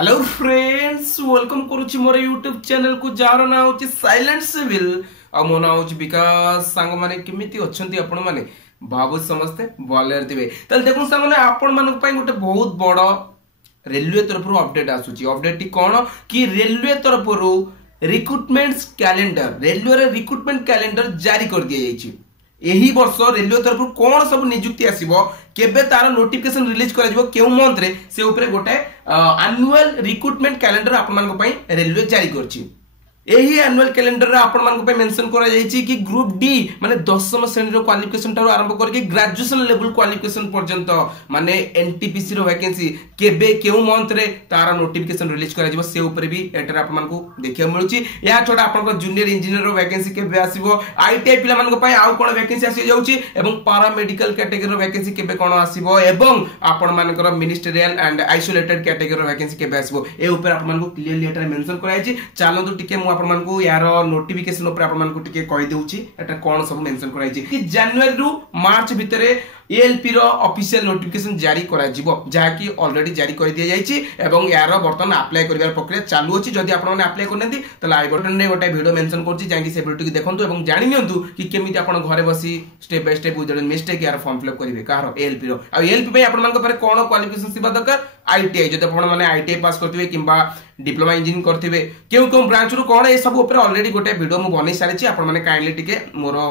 Hello friends, welcome करुछि मोर YouTube channel को jar ना होछि साइलेंट सिविल आ मो ना होछि विकास। सांग माने केमिति अछंती आपण माने बाबू समस्ते बॉलर दिबे तल देखु सांग माने आपण मानक पई गोटे बहुत बड़ रेलवे तरफ अपडेट आसुछि। अपडेट टी कोन कि रेलवे तरफ रिक्रुटमेंट कैलेंडर रिक्रुटमेंट कैलेंडर जारी कर दिया जाइछि। एही वर्ष रेलवे तरफ कौन सब नियुक्ति आसीबो केबे तार नोटिफिकेशन रिलीज करा जिवो केउ मंथ रे से ऊपर गोटे एनुअल रिक्रुटमेंट कैलेंडर आपण मानक पई रेलवे जारी करछि। एही एनुअल कैलेंडर रे आपण मानक पई मेंशन करा जाइछि कि ग्रुप डी माने 10th श्रेणी रो क्वालिफिकेशन तारो आरंभ करके ग्रेजुएशन लेवल क्वालिफिकेशन पर्यंत माने एनटीपीसी रो वैकेंसी केबे केउ मंथ रे तार नोटिफिकेशन रिलीज करा जिवो से ऊपर भी एटर आपण मानक देखिया मिलुछि। या छोटा आपण को जूनियर इंजीनियर रो वैकेंसी केबे आसीबो, आईटीआई पिला मानक पई आउ कोन वैकेंसी आसी जाउछि एवं पैरामेडिकल कैटेगरी रो वैकेंसी केबे कोन आसीबो एवं आपण मानकर मिनिस्ट्रियल एंड आइसोलेटेड कैटेगरी रो वैकेंसी केबे आसीबो ए ऊपर आपण मानक क्लियरली एटर मेंशन कराइछि। चालंतु टिके मु आपण मानक यार नोटिफिकेशन ऊपर आपण मानक टिके कहि देउछि एटा कोन सब मेंशन कराइछि कि जनवरी रु मार्च भितरे एएलपी रो ऑफिशियल नोटिफिकेशन जारी करा जिवो जाकी ऑलरेडी जारी कर दिया जाइछि एवं यार वर्तमान अप्लाई करिवार प्रक्रिया चालू अछि। जदि आपण माने अप्लाई करनंती तले आई बटन रे गोटे वीडियो मेंशन करछि जाकी से वीडियो देखंतु एवं जानि नियंतु कि केमिति आपण घरे बसी step by step without mistake यार फॉर्म फिलअप करिवे कार एएलपी रो आ एएलपी पे आपण मानक पर कोन क्वालिफिकेशन सिबा दरकार आईटीआई जदि आपण माने आईटीआई पास करथिबे किंबा डिप्लोमा इंजीनियरिंग करथिबे केउ ब्रांच रो कोन ए सब ऊपर ऑलरेडी गोटे वीडियो मु बनै सारिछि। आपण माने काइंडली टिके मोर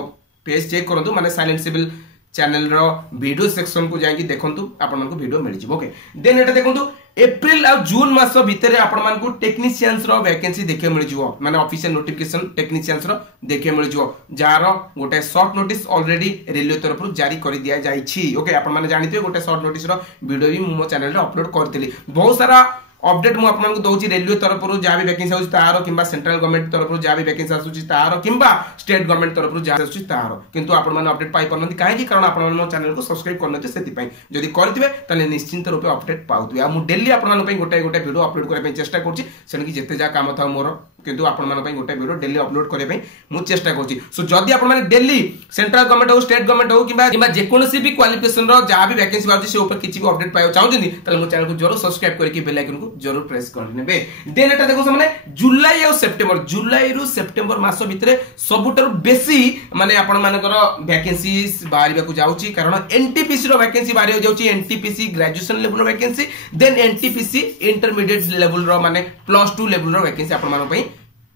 पेज चेक करंतु माने साइलेंट सिविल चैनल रो वीडियो सेक्शन को जाई देखंतु आपण मानक वीडियो मिल जिवो। ओके देन एटा देखंतु एप्रिल आ जून मास भितर आपण मानक टेक्नीशियंस रो वैकेंसी देखे मिल जिवो माने ऑफिशियल नोटिफिकेशन टेक्नीशियंस रो देखे मिल जिवो जार गोटे शॉर्ट नोटिस ऑलरेडी रेलवे तरफ जारी कर दिया जाइछि। ओके आपण माने जानिथिबे गोटे शॉर्ट नोटिस रो वीडियो भी मो चैनल रे अपलोड करथिली। बहुत सारा अपडेट मु आपन को दोछि रेलवे तरफ रु जा भी वैकेंसी आउछि तारो किंबा सेंट्रल गवर्नमेंट तरफ रु जा भी वैकेंसी आउछि तारो किंबा स्टेट गवर्नमेंट तरफ रु जा आउछि तारो किंतु आपन माने अपडेट पाई परनंती काहे कि कारण आपन माने चैनल को सब्सक्राइब करनते सेति पई जदि करथिबे तने निश्चिंत रूपे अपडेट पाउतबे आ मु डेली आपन माने पई गोटे वीडियो अपलोड करे पई चेष्टा करछि सेन कि जेते जा काम था मोर किंतु आपन माने पई गोटे वीडियो डेली अपलोड करे पई मु चेष्टा करछि। सो जदि आपन माने डेली सेंट्रल गवर्नमेंट हो स्टेट गवर्नमेंट हो किंबा जे कोनोसी भी क्वालिफिकेशन रो जा भी वैकेंसी बाउछि से ऊपर किछि भी अपडेट पायो चाहउछिनी तले मो चैनल को जरूर सब्सक्राइब करके बेल आइकन को जरूर प्रेस कर नेबे। देन एटा देखो माने जुलाई और सेप्टेम्बर जुलाई रु सेप्टेम्बर मास भितरे सबुटर बेसी माने आपन मानकर वैकेंसीज बाहरिबा को जाउछि कारण एनटीपीसी रो वैकेंसी बाहरि हो जाउछि। एनटीपीसी ग्रेजुएशन लेवल रो vacancy then NTPC intermediate level रो माने +2 लेवल रो वैकेंसी आपन मानो पई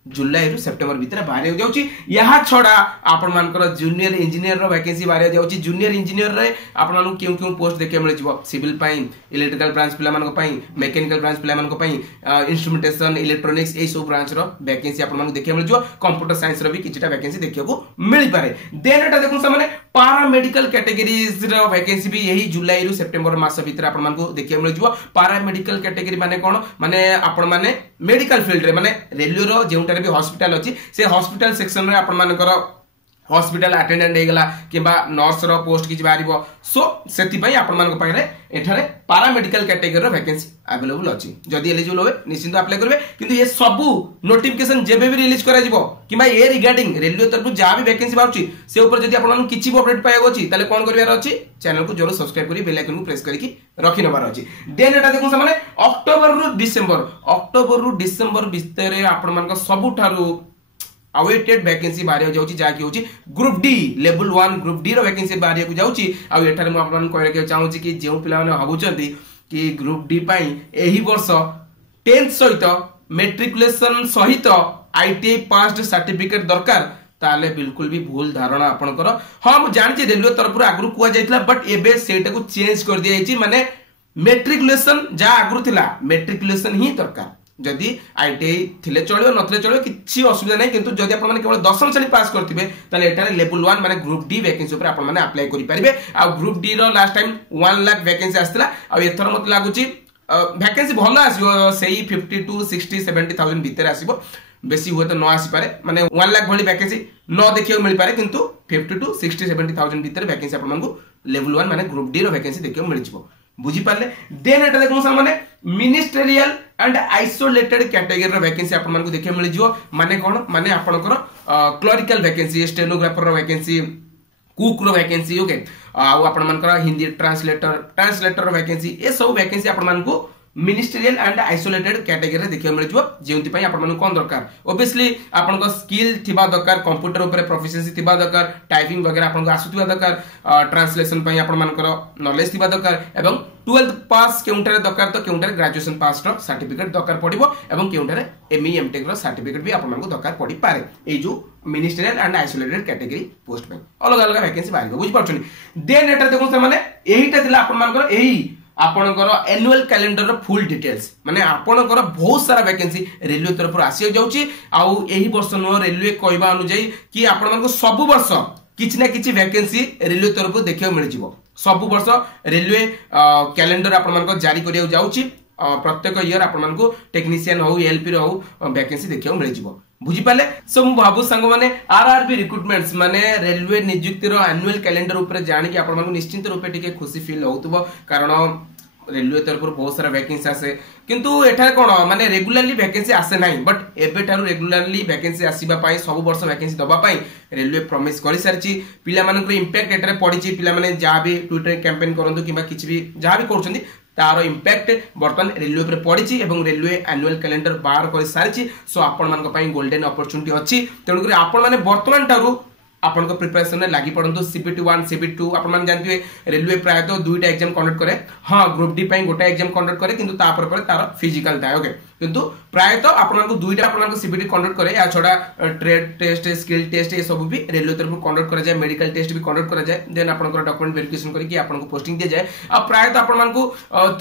जुलाई रु सेप्टेम्बर भितर बाहर हो जाउछि। यहा छडा आपन मानकर जूनियर इंजीनियर रो वैकेंसी बाहर हो जाउछि। जूनियर इंजीनियर रे आपन मानु केउ पोस्ट देखे मिल जिवो सिविल पई इलेक्ट्रिकल ब्रांच पिला मानको पई मैकेनिकल ब्रांच पिला मानको पई इंस्ट्रूमेंटेशन इलेक्ट्रॉनिक्स ए सब ब्रांच रो वैकेंसी आपन मानु देखे मिल जिवो। कंप्यूटर साइंस रो भी किछटा वैकेंसी देखियो को मिल पारे। देन एटा देखु सामने पैरामेडिकल कैटेगरीज रो वैकेंसी भी यही जुलाई रु सेप्टेम्बर मास भितर आपन मानको देखियो मिल जिवो। पैरामेडिकल कैटेगरी माने कोन माने आपन माने मेडिकल फील्ड रे माने रेलवे रो जे भी हॉस्पिटल अछि से हॉस्पिटल सेक्शन रे आपण मानकर हॉस्पिटल अटेंडेंट हे गला किबा नर्स रो पोस्ट किछ बारिबो। सो सेति पई आपण मानक पाइरे एठारे पैरामेडिकल कैटेगरी रो वैकेंसी अवेलेबल अछि। जदि एलिजिबल होबे निश्चित अप्लाई करबे किंतु ये सब नोटिफिकेशन जेबे भी रिलीज करा जिवो किबा ए रिगार्डिंग रेलवे तरफ जा भी वैकेंसी बाउछि से ऊपर जदि आपण किछि भी अपडेट पाइबो अछि ताले कोन करबार अछि चैनल को जरूर सब्सक्राइब करी बेल आइकन को प्रेस करी रखि नबार अछि। देन एटा देखु सामने अक्टोबर रु डिसेंबर भितरे आपण मानक सबुठारु अवेटेड वैकेंसी बाहर हो जाउची जाकी होची group D level 1 group D रो वैकेंसी बाहर को जाउची। आ एठारे म आपन कहले के चाहूची कि जेउ पिला माने हबुचंती कि ग्रुप डी पई एही वर्ष 10th सहित मैट्रिकुलेशन सहित आईटीआई पास्ड सर्टिफिकेट दरकार ताले बिल्कुल भी भूल धारणा आपनकर। हां मु जानि रेलवे तरफ आगु कुआ जाइतला बट एबे सेटा को चेंज कर दिया जाइची माने मैट्रिकुलेशन जा आगु थिला मैट्रिकुलेशन ही दरकार। जदि आईटीआई थिले चलियो नथले चलियो किछि असुविधा नै किंतु जदि आपण माने केवल 10th श्रेणी पास करथिबे ताले एटारे लेवल 1 माने ग्रुप डी वैकेंसी ऊपर आपण माने अप्लाई करि परिबे। आ ग्रुप डी रो लास्ट टाइम 1 लाख वैकेंसी आस्थिला आ एथर मत लागुची वैकेंसी भलो आसीबो सेही 50 to 60 70,000 भीतर आसीबो बेसी हुए तो न आसी पारे माने 1 लाख भली वैकेंसी न देखियो मिल पारे किंतु 50 to 60 70,000 भीतर वैकेंसी आपण मानकु लेवल 1 माने ग्रुप डी रो वैकेंसी देखियो मिल जिवो बुझी पारले। देन एटा देखो सामने मिनिस्ट्रियल एंड आइसोलेटेड कैटेगरी रो वैकेंसी आपण मानकु देखियो मिल जिवो माने कोन माने आपनकर क्लरिकल वैकेंसी स्टेनोग्राफर रो वैकेंसी कुक रो वैकेंसी ओके आ आपण मानकर हिंदी ट्रांसलेटर रो वैकेंसी ए सब वैकेंसी आपण मानकु मिनिस्ट्रियल एंड आइसोलेटेड कैटेगरी देखिए मिल जो आपण कौन दरकार ओबियसली आपण स्किल थिबा दरकार कंप्यूटर ऊपर प्रोफिशिएंसी थिबा दरकार टाइपिंग वगैरह आपण आसुथिबा दरकार ट्रांसलेशन पई आपण मानकर नॉलेज थिबा दरकार एवं 12th पास केउंटारे दरकार तो केउंटारे ग्रेजुएशन पास रो सर्टिफिकेट दरकार पड़िबो एवं केउंटारे एमई एमटेक रो सर्टिफिकेट भी आपण मानको दरकार पड़ी पारे ए जो ministerial and isolated category post पे अलग अलग वैकेंसी बाहर बुझ पाछनी देन एटा देखो से माने एहीटा दिला आपण मानकर एही आपणकर एनुअल कैलेंडर रो फुल डिटेल्स माने आपणकर बहुत सारा वैकेंसी रेलवे तरफ आसी जाउची आउ एही वर्ष नो रेलवे कहबा अनुଯାयी कि आपण मानको सब वर्ष किछि ना किछि वैकेंसी रेलवे तरफ देखियो मिल जिवो सब वर्ष रेलवे कैलेंडर आपण मानको जारी करियो जाउची प्रत्येक ईयर आपण मानको टेक्नीशियन हो एलपी रो वैकेंसी देखियो मिल जिवो बुझी पाले सो मु भाबु संग माने आरआरबी रिक्रूटमेंट्स माने रेलवे नियुक्ति रो एनुअल कैलेंडर ऊपर जानि कि आपण मानको निश्चित रूपे टिके खुशी फील होतबो कारण रेलवे तरफ बहुत सारा वैकेंसी आसे किंतु एठा कोन माने रेगुलरली वैकेंसी आसे नाही बट एबे थारु रेगुलरली वैकेंसी आसीबा पई सब वर्ष वैकेंसी दबा पई रेलवे प्रॉमिस करि सारची पिला मानक इंपैक्ट एटरे पडिची पिला माने जा भी ट्विटर कैंपेन करंतु किबा किछि भी जा भी करछंती तार इंपैक्ट बर्तमान रेलवे पर पड़ी एवं रेलवे एनुअल कैलेंडर बाहर कर सारी सो आपण मान गोल्डन अपॉर्चुनिटी अच्छी तेणुक आपण मैंने बर्तमान ठारू आपण प्रिपरेशन में लगी पड़ो सीबीटी 1 सीबीटी 2 आपण मैंने जानते रेलवे प्राय तो 2टा एग्जाम कंडक्ट करे हाँ ग्रुप डी गोटे एग्जाम कंडक्ट करे किंतु तापर पर तार फिजिकल था ओके किंतु प्राय तो आपण 2टा आपण सीबीटी कंडक्ट करे या छडा ट्रेड टेस्ट स्किल टेस्ट ये सब भी रेलवे तरफ कंडक्ट करा जाए मेडिकल टेस्ट भी कंडक्ट करा जाए देन आपण डॉक्यूमेंट वेरिफिकेशन करके आपण पोस्टिंग दिया जाए आ प्राय तो आपण मानकू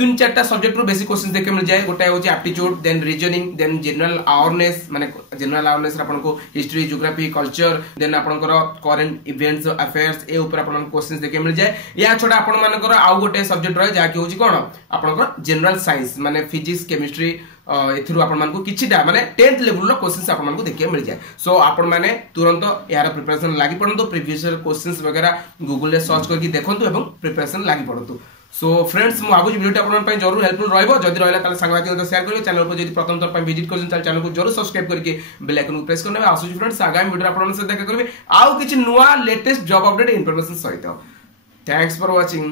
3-4टा सब्जेक्ट रो बेसिक क्वेश्चन देखे मिल जाए गोटा होची aptitude then reasoning then general awareness माने जनरल अवेयरनेस आपण को हिस्ट्री ज्योग्राफी कल्चर देन आपण करंट इवेंट्स अफेयर्स ए ऊपर आपण क्वेश्चंस देखे मिल जाए या छोटा आपण मानकर आउ गोटे सब्जेक्ट रहे जाकी होची कोन आपण जनरल साइंस माने फिजिक्स केमिस्ट्री एथिरु आपण मानकू किछिटा माने 10th लेवल रो क्वेश्चंस आपण मानकू देखिए मिल जाए सो आपण माने तुरंत यार प्रिपरेशन लागि पड़ंतु प्रीवियस क्वेश्चंस वगैरह गूगल रे सर्च करके देखंतु एवं प्रिपरेशन लागि पड़ंतु सो फ्रेंड्स मु भाबुची वीडियो आपण पय जरूर हेल्पफुल रहइबो जदि रहला ताले संगवाती तो शेयर करियो चैनल पर जदि प्रथम तौर पर विजिट करछन ताले चैनल को जरूर सब्सक्राइब करके बेल आइकन को प्रेस करने आसुची फ्रेंड्स आगामी वीडियो आपण से देखा करबे आउ किछि नुवा लेटेस्ट जॉब अपडेट इंफॉर्मेशन सहित थैंक्स फॉर वाचिंग।